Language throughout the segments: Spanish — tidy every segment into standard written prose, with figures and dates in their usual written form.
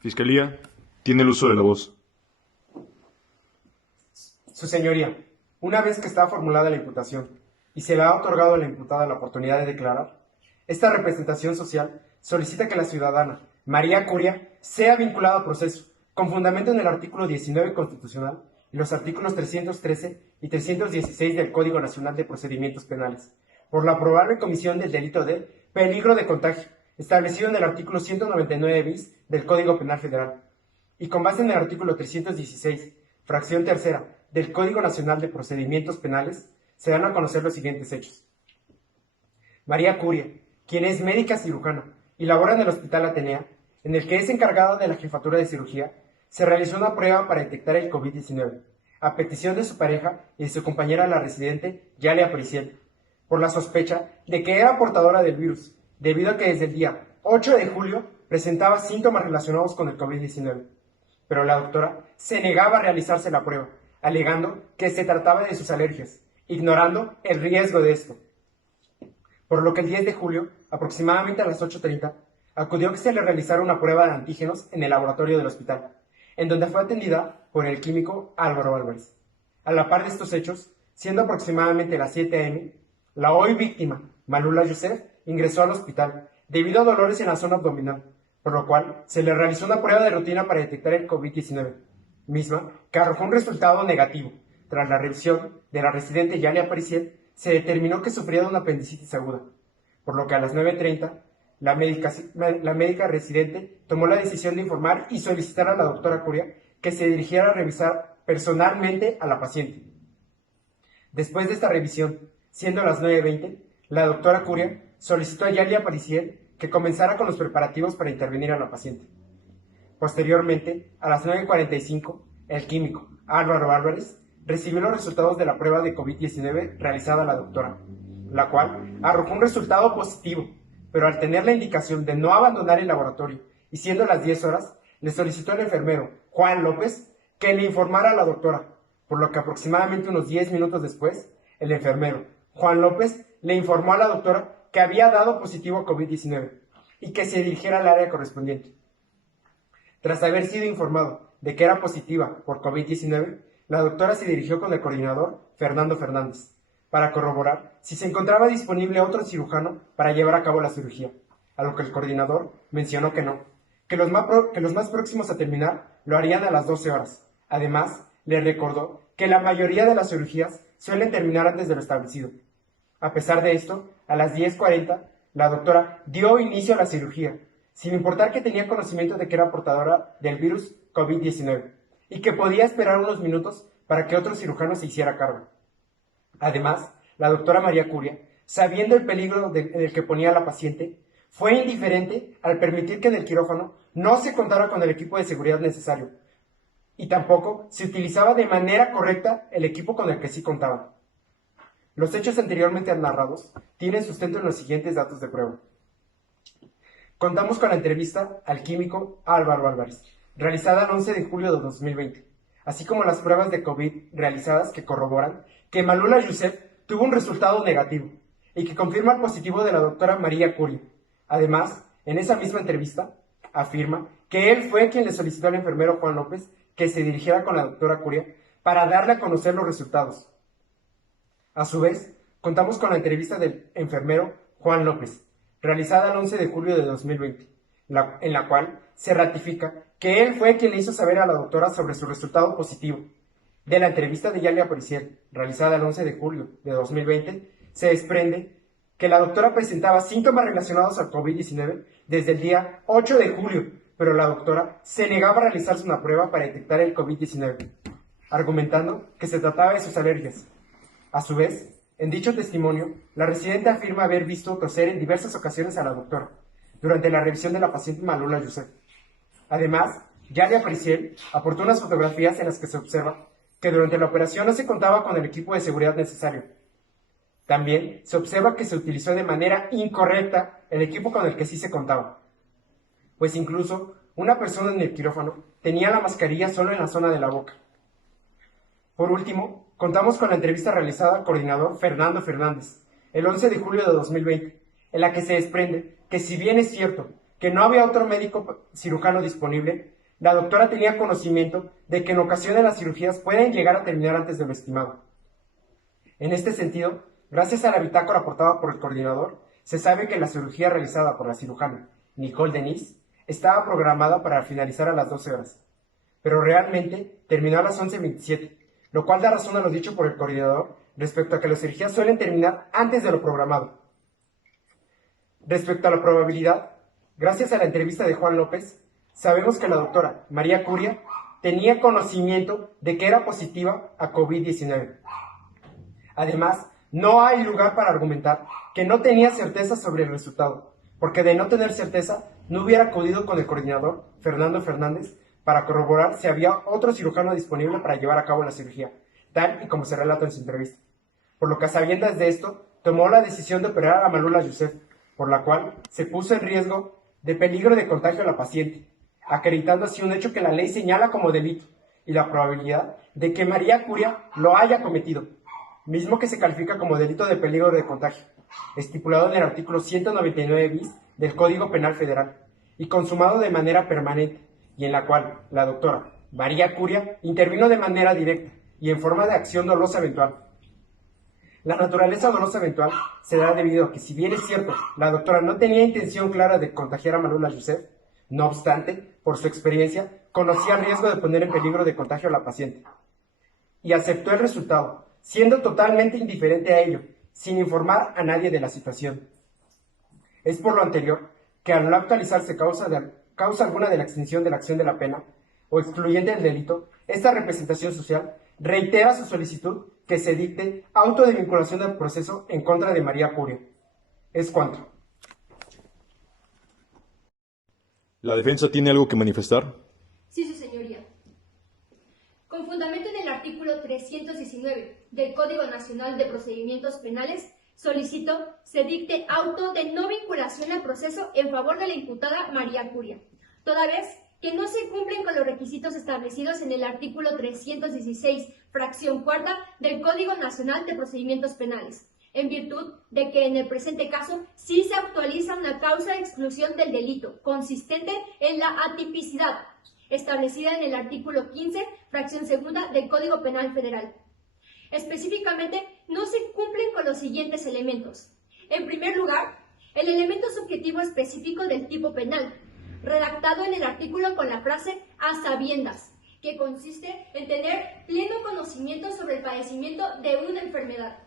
Fiscalía tiene el uso de la voz. Su señoría, una vez que está formulada la imputación y se le ha otorgado a la imputada la oportunidad de declarar, esta representación social solicita que la ciudadana María Curia sea vinculada a proceso, con fundamento en el artículo 19 constitucional y los artículos 313 y 316 del Código Nacional de Procedimientos Penales, por la probable comisión del delito de peligro de contagio, establecido en el artículo 199 bis del Código Penal Federal, y con base en el artículo 316, fracción tercera, del Código Nacional de Procedimientos Penales, se dan a conocer los siguientes hechos. María Curia, quien es médica cirujana y labora en el Hospital Atenea, en el que es encargada de la jefatura de cirugía, se realizó una prueba para detectar el COVID-19, a petición de su pareja y de su compañera la residente Yalia Pariciel, por la sospecha de que era portadora del virus, debido a que desde el día 8 de julio presentaba síntomas relacionados con el COVID-19. Pero la doctora se negaba a realizarse la prueba, alegando que se trataba de sus alergias, ignorando el riesgo de esto. Por lo que el 10 de julio, aproximadamente a las 8:30, acudió a que se le realizara una prueba de antígenos en el laboratorio del hospital, en donde fue atendida por el químico Álvaro Álvarez. A la par de estos hechos, siendo aproximadamente las 7 a.m., la hoy víctima, Malula Youssef, ingresó al hospital debido a dolores en la zona abdominal, por lo cual se le realizó una prueba de rutina para detectar el COVID-19, misma que arrojó un resultado negativo. Tras la revisión de la residente Yalia Pariciel, se determinó que sufría de una apendicitis aguda, por lo que a las 9:30 la médica residente tomó la decisión de informar y solicitar a la doctora Curia que se dirigiera a revisar personalmente a la paciente. Después de esta revisión, siendo las 9:20, la doctora Curia solicitó a Yalia Pariciel que comenzara con los preparativos para intervenir a la paciente. Posteriormente, a las 9:45, el químico Álvaro Álvarez recibió los resultados de la prueba de COVID-19 realizada a la doctora, la cual arrojó un resultado positivo, pero al tener la indicación de no abandonar el laboratorio y siendo las 10 horas, le solicitó al enfermero Juan López que le informara a la doctora, por lo que aproximadamente unos 10 minutos después, el enfermero Juan López le informó a la doctora que había dado positivo a COVID-19 y que se dirigiera al área correspondiente. Tras haber sido informado de que era positiva por COVID-19, la doctora se dirigió con el coordinador Fernando Fernández para corroborar si se encontraba disponible otro cirujano para llevar a cabo la cirugía, a lo que el coordinador mencionó que no, que los más próximos a terminar lo harían a las 12 horas. Además, le recordó que la mayoría de las cirugías suelen terminar antes de lo establecido. A pesar de esto, a las 10:40, la doctora dio inicio a la cirugía, sin importar que tenía conocimiento de que era portadora del virus COVID-19 y que podía esperar unos minutos para que otro cirujano se hiciera cargo. Además, la doctora María Curia, sabiendo el peligro en el que ponía a la paciente, fue indiferente al permitir que en el quirófano no se contara con el equipo de seguridad necesario y tampoco se utilizaba de manera correcta el equipo con el que sí contaban. Los hechos anteriormente narrados tienen sustento en los siguientes datos de prueba. Contamos con la entrevista al químico Álvaro Álvarez, realizada el 11 de julio de 2020, así como las pruebas de COVID realizadas que corroboran que Malula Youssef tuvo un resultado negativo y que confirma el positivo de la doctora María Curia. Además, en esa misma entrevista, afirma que él fue quien le solicitó al enfermero Juan López que se dirigiera con la doctora Curia para darle a conocer los resultados. A su vez, contamos con la entrevista del enfermero Juan López, realizada el 11 de julio de 2020, en la cual se ratifica que él fue quien le hizo saber a la doctora sobre su resultado positivo. De la entrevista de Yalia Pariciel, realizada el 11 de julio de 2020, se desprende que la doctora presentaba síntomas relacionados al COVID-19 desde el día 8 de julio, pero la doctora se negaba a realizarse una prueba para detectar el COVID-19, argumentando que se trataba de sus alergias. A su vez, en dicho testimonio, la residente afirma haber visto toser en diversas ocasiones a la doctora durante la revisión de la paciente Malula Youssef. Además, Yalia Pariciel aportó unas fotografías en las que se observa que durante la operación no se contaba con el equipo de seguridad necesario. También se observa que se utilizó de manera incorrecta el equipo con el que sí se contaba, pues incluso una persona en el quirófano tenía la mascarilla solo en la zona de la boca. Por último, contamos con la entrevista realizada al coordinador Fernando Fernández, el 11 de julio de 2020, en la que se desprende que si bien es cierto que no había otro médico cirujano disponible, la doctora tenía conocimiento de que en ocasiones las cirugías pueden llegar a terminar antes de lo estimado. En este sentido, gracias a la bitácora aportada por el coordinador, se sabe que la cirugía realizada por la cirujana Nicole Denis estaba programada para finalizar a las 12 horas, pero realmente terminó a las 11:27, lo cual da razón a lo dicho por el coordinador respecto a que las cirugías suelen terminar antes de lo programado. Respecto a la probabilidad, gracias a la entrevista de Juan López, sabemos que la doctora María Curia tenía conocimiento de que era positiva a COVID-19. Además, no hay lugar para argumentar que no tenía certeza sobre el resultado, porque de no tener certeza, no hubiera acudido con el coordinador, Fernando Fernández, para corroborar si había otro cirujano disponible para llevar a cabo la cirugía, tal y como se relata en su entrevista. Por lo que a sabiendas de esto, tomó la decisión de operar a Malula Yousef, por la cual se puso en riesgo de peligro de contagio a la paciente, acreditando así un hecho que la ley señala como delito y la probabilidad de que María Curia lo haya cometido, mismo que se califica como delito de peligro de contagio, estipulado en el artículo 199 bis del Código Penal Federal, y consumado de manera permanente, y en la cual la doctora María Curia intervino de manera directa y en forma de acción dolosa eventual. La naturaleza dolosa eventual se da debido a que, si bien es cierto, la doctora no tenía intención clara de contagiar a Malula Yousef, no obstante, por su experiencia, conocía el riesgo de poner en peligro de contagio a la paciente, y aceptó el resultado, siendo totalmente indiferente a ello, sin informar a nadie de la situación. Es por lo anterior que, al no actualizarse causa alguna de la extinción de la acción de la pena o excluyente del delito, esta representación social reitera su solicitud que se dicte auto de vinculación del proceso en contra de María Curia. Es cuanto. ¿La defensa tiene algo que manifestar? Sí, su señoría. Con fundamento en el artículo 319 del Código Nacional de Procedimientos Penales, solicito se dicte auto de no vinculación al proceso en favor de la imputada María Curia, toda vez que no se cumplen con los requisitos establecidos en el artículo 316, fracción cuarta del Código Nacional de Procedimientos Penales, en virtud de que en el presente caso sí se actualiza una causa de exclusión del delito, consistente en la atipicidad, establecida en el artículo 15, fracción segunda del Código Penal Federal. Específicamente, no se cumplen con los siguientes elementos. En primer lugar, el elemento subjetivo específico del tipo penal, redactado en el artículo con la frase "a sabiendas", que consiste en tener pleno conocimiento sobre el padecimiento de una enfermedad.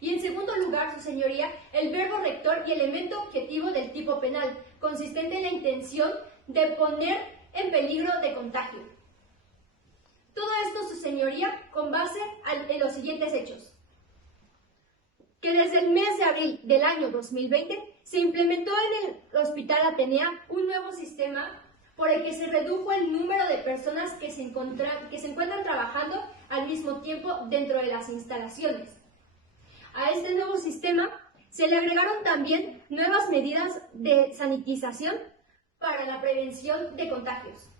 Y en segundo lugar, su señoría, el verbo rector y elemento objetivo del tipo penal, consistente en la intención de poner en peligro de contagio. Todo esto, su señoría, con base en los siguientes hechos. Que desde el mes de abril del año 2020 se implementó en el Hospital Atenea un nuevo sistema por el que se redujo el número de personas que se encuentran trabajando al mismo tiempo dentro de las instalaciones. A este nuevo sistema se le agregaron también nuevas medidas de sanitización para la prevención de contagios.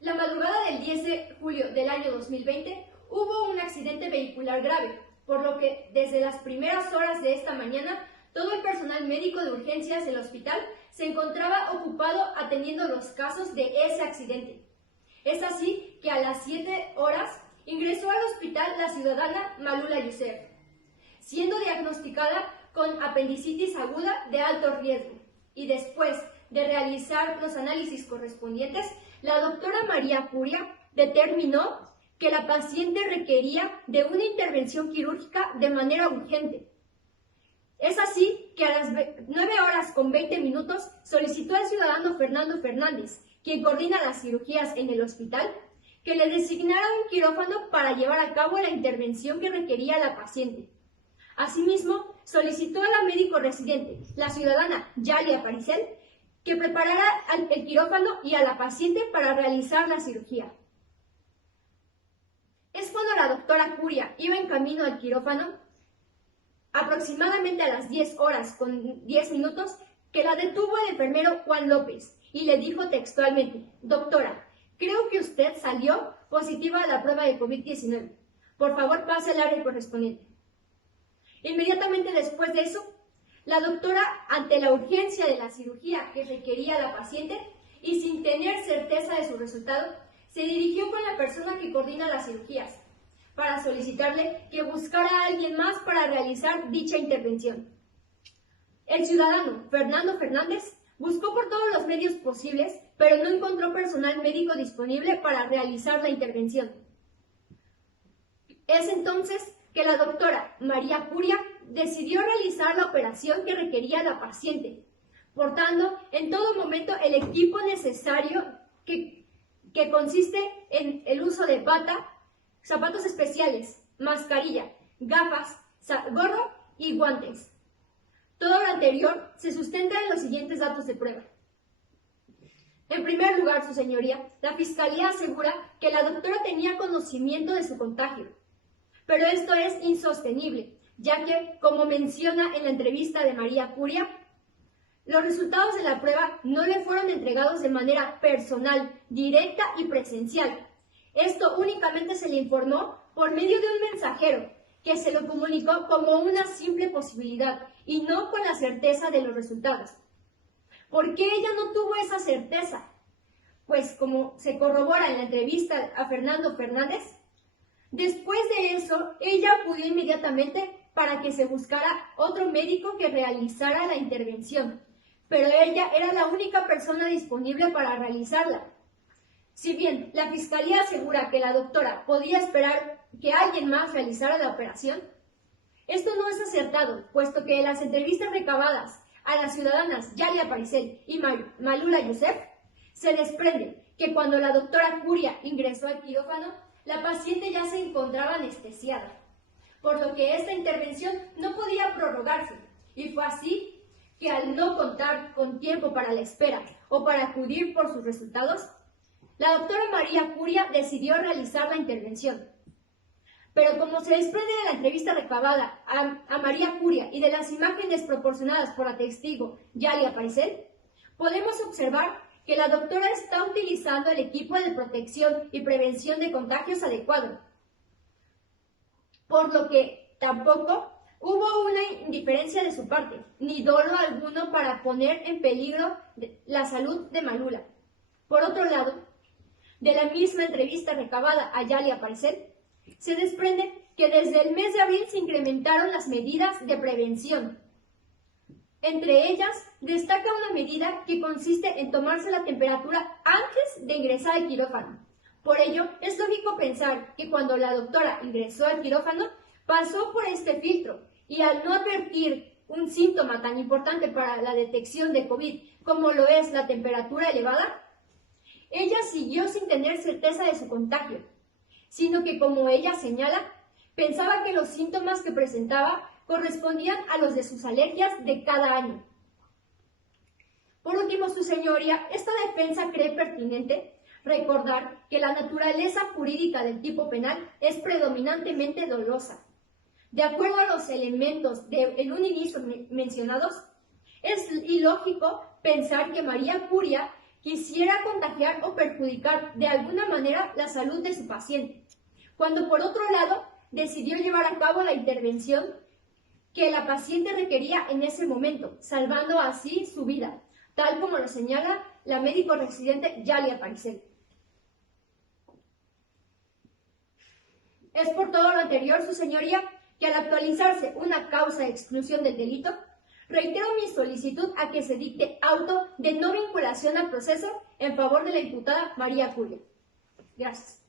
La madrugada del 10 de julio del año 2020 hubo un accidente vehicular grave, por lo que desde las primeras horas de esta mañana todo el personal médico de urgencias del hospital se encontraba ocupado atendiendo los casos de ese accidente. Es así que a las 7 horas ingresó al hospital la ciudadana Malula Yousef, siendo diagnosticada con apendicitis aguda de alto riesgo, y después de realizar los análisis correspondientes, la doctora María Curia determinó que la paciente requería de una intervención quirúrgica de manera urgente. Es así que a las 9:20 solicitó al ciudadano Fernando Fernández, quien coordina las cirugías en el hospital, que le designara un quirófano para llevar a cabo la intervención que requería la paciente. Asimismo, solicitó a la médico residente, la ciudadana Yalia Paricel, que preparara el quirófano y a la paciente para realizar la cirugía. Es cuando la doctora Curia iba en camino al quirófano, aproximadamente a las 10:10, que la detuvo el enfermero Juan López y le dijo textualmente: "Doctora, creo que usted salió positiva a la prueba de COVID-19. Por favor, pase al área correspondiente". Inmediatamente después de eso, La doctora, ante la urgencia de la cirugía que requería la paciente y sin tener certeza de su resultado, se dirigió con la persona que coordina las cirugías para solicitarle que buscara a alguien más para realizar dicha intervención. El ciudadano Fernando Fernández buscó por todos los medios posibles, pero no encontró personal médico disponible para realizar la intervención. Es entonces que la doctora María Curia decidió realizar la operación que requería la paciente, portando en todo momento el equipo necesario que consiste en el uso de bata, zapatos especiales, mascarilla, gafas, gorro y guantes. Todo lo anterior se sustenta en los siguientes datos de prueba. En primer lugar, su señoría, la Fiscalía asegura que la doctora tenía conocimiento de su contagio, pero esto es insostenible, ya que, como menciona en la entrevista de María Curia, los resultados de la prueba no le fueron entregados de manera personal, directa y presencial. Esto únicamente se le informó por medio de un mensajero, que se lo comunicó como una simple posibilidad y no con la certeza de los resultados. ¿Por qué ella no tuvo esa certeza? Pues como se corrobora en la entrevista a Fernando Fernández, después de eso, ella acudió inmediatamente para que se buscara otro médico que realizara la intervención, pero ella era la única persona disponible para realizarla. Si bien la Fiscalía asegura que la doctora podía esperar que alguien más realizara la operación, esto no es acertado, puesto que en las entrevistas recabadas a las ciudadanas Yalia Paricel y Malula Youssef, se desprende que cuando la doctora Curia ingresó al quirófano, la paciente ya se encontraba anestesiada, por lo que esta intervención no podía prorrogarse, y fue así que al no contar con tiempo para la espera o para acudir por sus resultados, la doctora María Curia decidió realizar la intervención. Pero como se desprende de la entrevista recabada a María Curia y de las imágenes proporcionadas por la testigo Yalia Paricel, podemos observar que la doctora está utilizando el equipo de protección y prevención de contagios adecuado, por lo que tampoco hubo una indiferencia de su parte, ni dolo alguno para poner en peligro la salud de Malula. Por otro lado, de la misma entrevista recabada a Yalia Paricel, se desprende que desde el mes de abril se incrementaron las medidas de prevención. Entre ellas, destaca una medida que consiste en tomarse la temperatura antes de ingresar al quirófano. Por ello, es lógico pensar que cuando la doctora ingresó al quirófano, pasó por este filtro y al no advertir un síntoma tan importante para la detección de COVID como lo es la temperatura elevada, ella siguió sin tener certeza de su contagio, sino que, como ella señala, pensaba que los síntomas que presentaba correspondían a los de sus alergias de cada año. Por último, su señoría, esta defensa cree pertinente recordar que la naturaleza jurídica del tipo penal es predominantemente dolosa. De acuerdo a los elementos en un inicio mencionados, es ilógico pensar que María Curia quisiera contagiar o perjudicar de alguna manera la salud de su paciente, cuando por otro lado decidió llevar a cabo la intervención que la paciente requería en ese momento, salvando así su vida, tal como lo señala la médico residente Yalia Paricel. Es por todo lo anterior, su señoría, que al actualizarse una causa de exclusión del delito, reitero mi solicitud a que se dicte auto de no vinculación al proceso en favor de la imputada María Curia. Gracias.